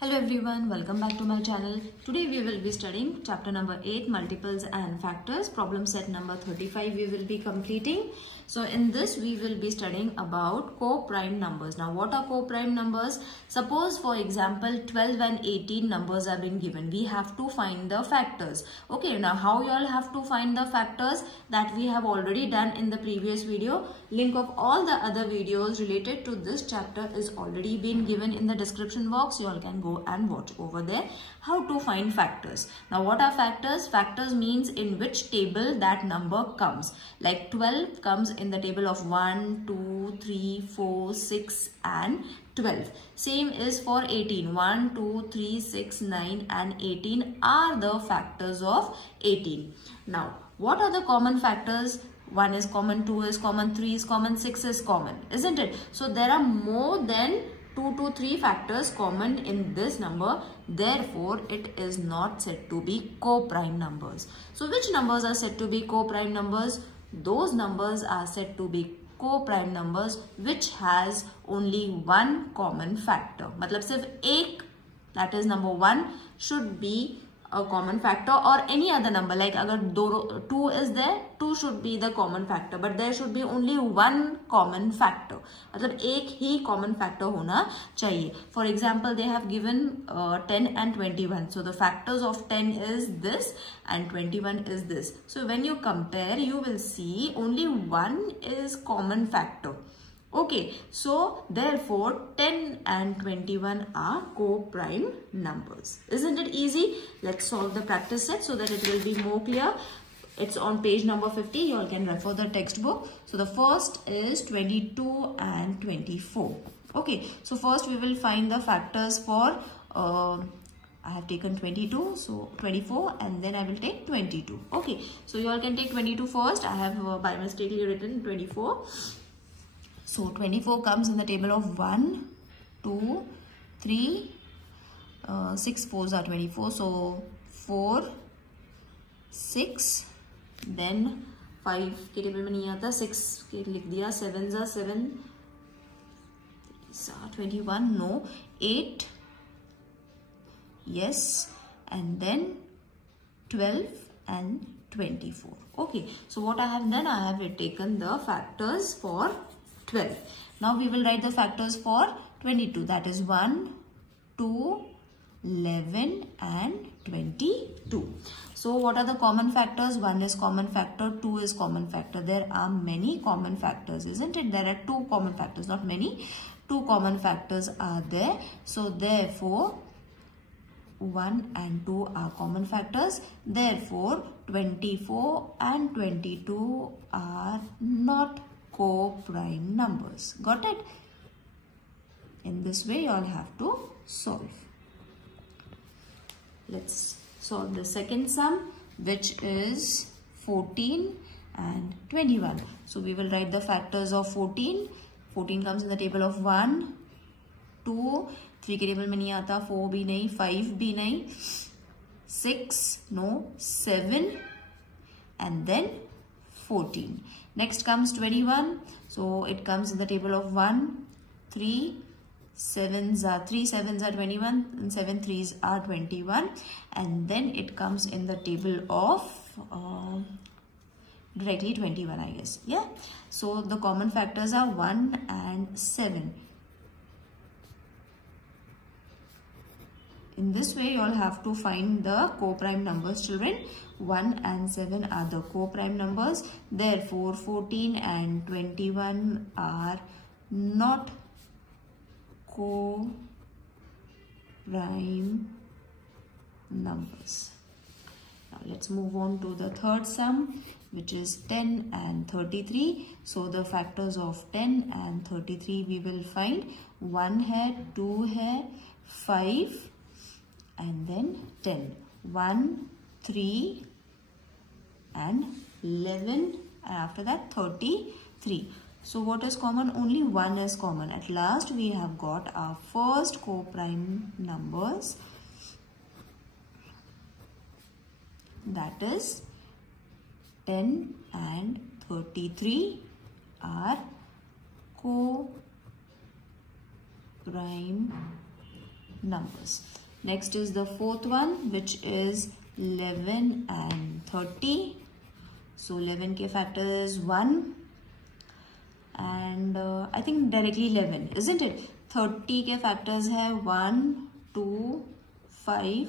Hello everyone, welcome back to my channel. Today we will be studying chapter number 8, multiples and factors, problem set number 35 we will be completing. So in this we will be studying about co-prime numbers. Now what are co-prime numbers? Suppose for example 12 and 18 numbers are being given. We have to find the factors. Okay, now how you all have to find the factors? That we have already done in the previous video. Link of all the other videos related to this chapter is already been given in the description box. You all can go and watch over there how to find factors. Now what are factors? Factors means in which table that number comes. Like 12 comes in the table of 1, 2, 3, 4, 6 and 12. Same is for 18. 1, 2, 3, 6, 9 and 18 are the factors of 18. Now what are the common factors? 1 is common, 2 is common, 3 is common, 6 is common, isn't it? So there are more than 2 to 3 factors common in this number. Therefore, it is not said to be co-prime numbers. So which numbers are said to be co-prime numbers? Those numbers are said to be co-prime numbers which has only one common factor. मतलब सिर्फ एक, that is number 1 should be a common factor, or any other number, like अगर 2 is there, 2 should be the common factor, but there should be only one common factor. मतलब एक ही common factor होना चाहिए. For example, they have given 10 and 21. So the factors of 10 is this and 21 is this. So when you compare, you will see only one is common factor. Okay, so therefore 10 and 21 are co-prime numbers. Isn't it easy? Let's solve the practice set so that it will be more clear. It's on page number 50. You all can refer the textbook. So the first is 22 and 24. Okay, so first we will find the factors for I have taken 22, so 24, and then I will take 22. Okay, so you all can take 22 first. I have by mistakenly written 24. So 24 comes in the table of 1, 2, 3, 6 4s are 24. So 4, 6, then 5 के table में नहीं आता, 6 के लिख दिया, 7s are 7, 3s are 21, no, 8, yes, and then 12 and 24. Okay, so what I have done, I have taken the factors for 12. Now we will write the factors for 22. That is 1, 2, 11 and 22. So what are the common factors? 1 is common factor, 2 is common factor. There are many common factors, isn't it? There are 2 common factors, not many. 2 common factors are there. So therefore 1 and 2 are common factors. Therefore 24 and 22 are not co-prime numbers. Got it? In this way you all have to solve. Let's solve the second sum, which is 14 and 21. So we will write the factors of 14. 14 comes in the table of 1, 2, 3 के table में नहीं आता, 4 भी नहीं, 5 भी नहीं, 6, no, 7 and then 14. Next comes 21. So it comes in the table of 1, 3 7s are 21 and 7 3s are 21, and then it comes in the table of directly 21, I guess. Yeah. So the common factors are 1 and 7. In this way, you all have to find the co-prime numbers, children. 1 and 7 are the co-prime numbers. Therefore, 14 and 21 are not co-prime numbers. Now, let's move on to the third sum, which is 10 and 33. So, the factors of 10 and 33 we will find. 1 hai, 2 hai, 5 and then 10. 1, 3 and 11, and after that 33. So what is common? Only 1 is common. At last we have got our first co-prime numbers, that is 10 and 33 are co-prime numbers. Next is the fourth one, which is 11 and 30. So 11 के factor is 1 and I think directly 11, isn't it? 30 के factors है 1, 2, 5,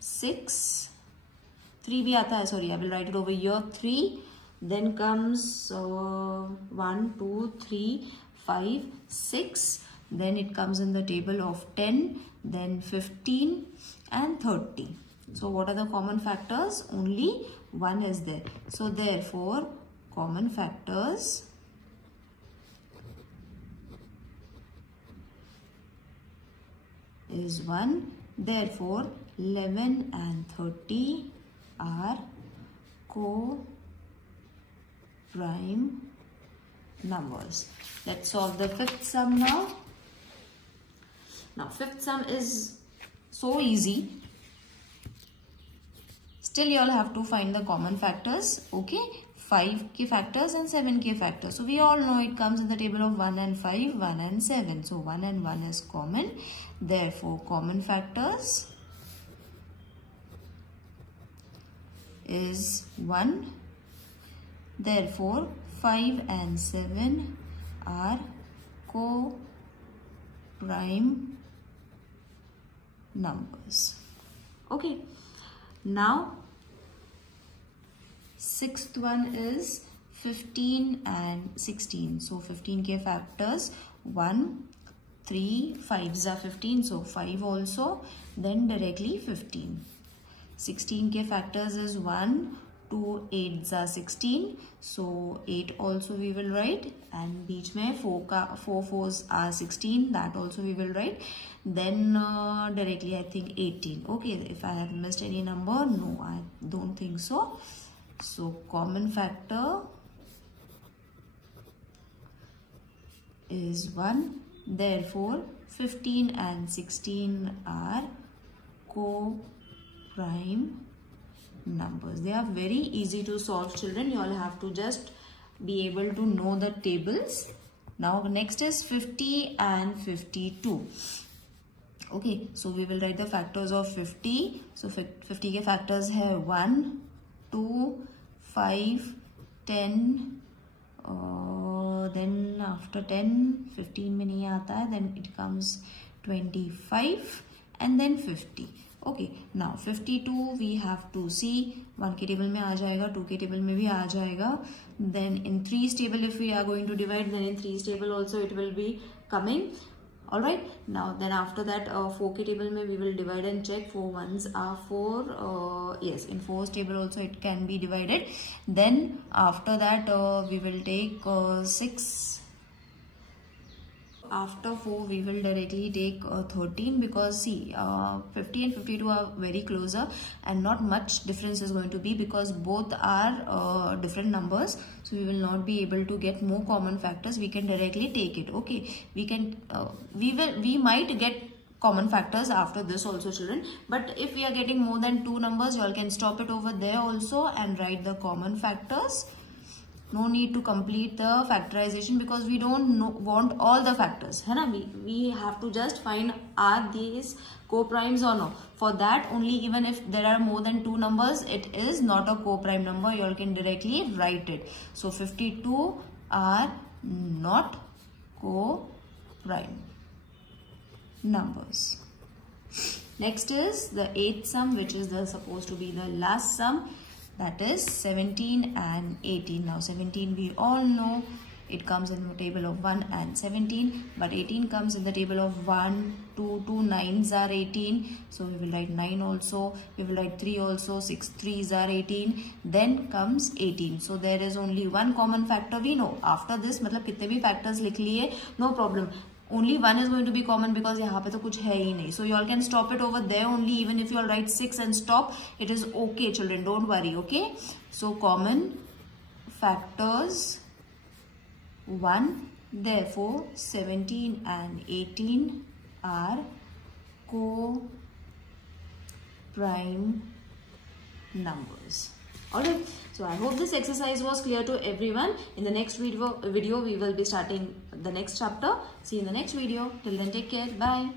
6, 3 भी आता है, sorry, I will write it over here, 3. Then comes 1, 2, 3, 5, 6. Then it comes in the table of 10, then 15 and 30. So what are the common factors? Only 1 is there. So therefore, common factors is 1. Therefore, 11 and 30 are co-prime numbers. Let's solve the fifth sum now. Now, fifth sum is so easy. Still, you all have to find the common factors. Okay, 5 के factors and 7 के factors. So, we all know it comes in the table of 1 and 5, 1 and 7. So, 1 and 1 is common. Therefore, common factors is 1. Therefore, 5 and 7 are co-prime numbers. Okay. Now, sixth one is 15 and 16. So, 15 के factors 1, 3, 5s are 15. So, 5 also. Then directly 15. 16 के factors is 1, 2, 8s are 16. So, 8 also we will write. And बीच में 4 4s are 16. That also we will write. Then directly I think 18. Okay, if I have missed any number, no, I don't think so. So, common factor is 1. Therefore, 15 and 16 are co-prime numbers. They are very easy to solve, children. You all have to just be able to know the tables. Now, next is 50 and 52. Okay, so we will write the factors of 50. So, 50 के factors है 1, 2, 5, 10, then after 10, 15 में नहीं आता है, then it comes 25 and then 50. Okay, now 52 we have to see, 1 के table में आ जाएगा, 2 के table में भी आ जाएगा. Then in 3's table if we are going to divide, then in 3's table also it will be coming. Alright, now then after that 4 के table में we will divide and check. 4 ones are 4. Yes, in 4's table also it can be divided. Then after that we will take 6. After 4 we will directly take 13, because see 50 and 52 are very closer and not much difference is going to be, because both are different numbers. So we will not be able to get more common factors. We can directly take it. Okay, we can we might get common factors after this also, children, but if we are getting more than 2 numbers, you all can stop it over there also and write the common factors. No need to complete the factorization, because we don't want all the factors. है ना? We have to just find are these co-primes or no. For that only, even if there are more than 2 numbers, it is not a co-prime number. You all can directly write it. So 52 are not co-prime numbers. Next is the 8th sum, which is supposed to be the last sum. That is 17 and 18. Now 17 we all know it comes in the table of 1 and 17, but 18 comes in the table of 1, 2, 2 9s are 18. So we will write 9 also, we will write 3 also, 6 3s are 18. Then comes 18. So there is only one common factor we know. After this, मतलब कितने भी factors लिख लिए, no problem. Only 1 is going to be common, because यहाँ पे तो कुछ है ही नहीं. So you all can stop it over there only. Even if you all write 6 and stop, it is okay, children. Don't worry. Okay. So common factors 1. Therefore 17 and 18 are co-prime numbers. Alright, so I hope this exercise was clear to everyone. In the next video we will be starting the next chapter. See you in the next video. Till then, take care. Bye.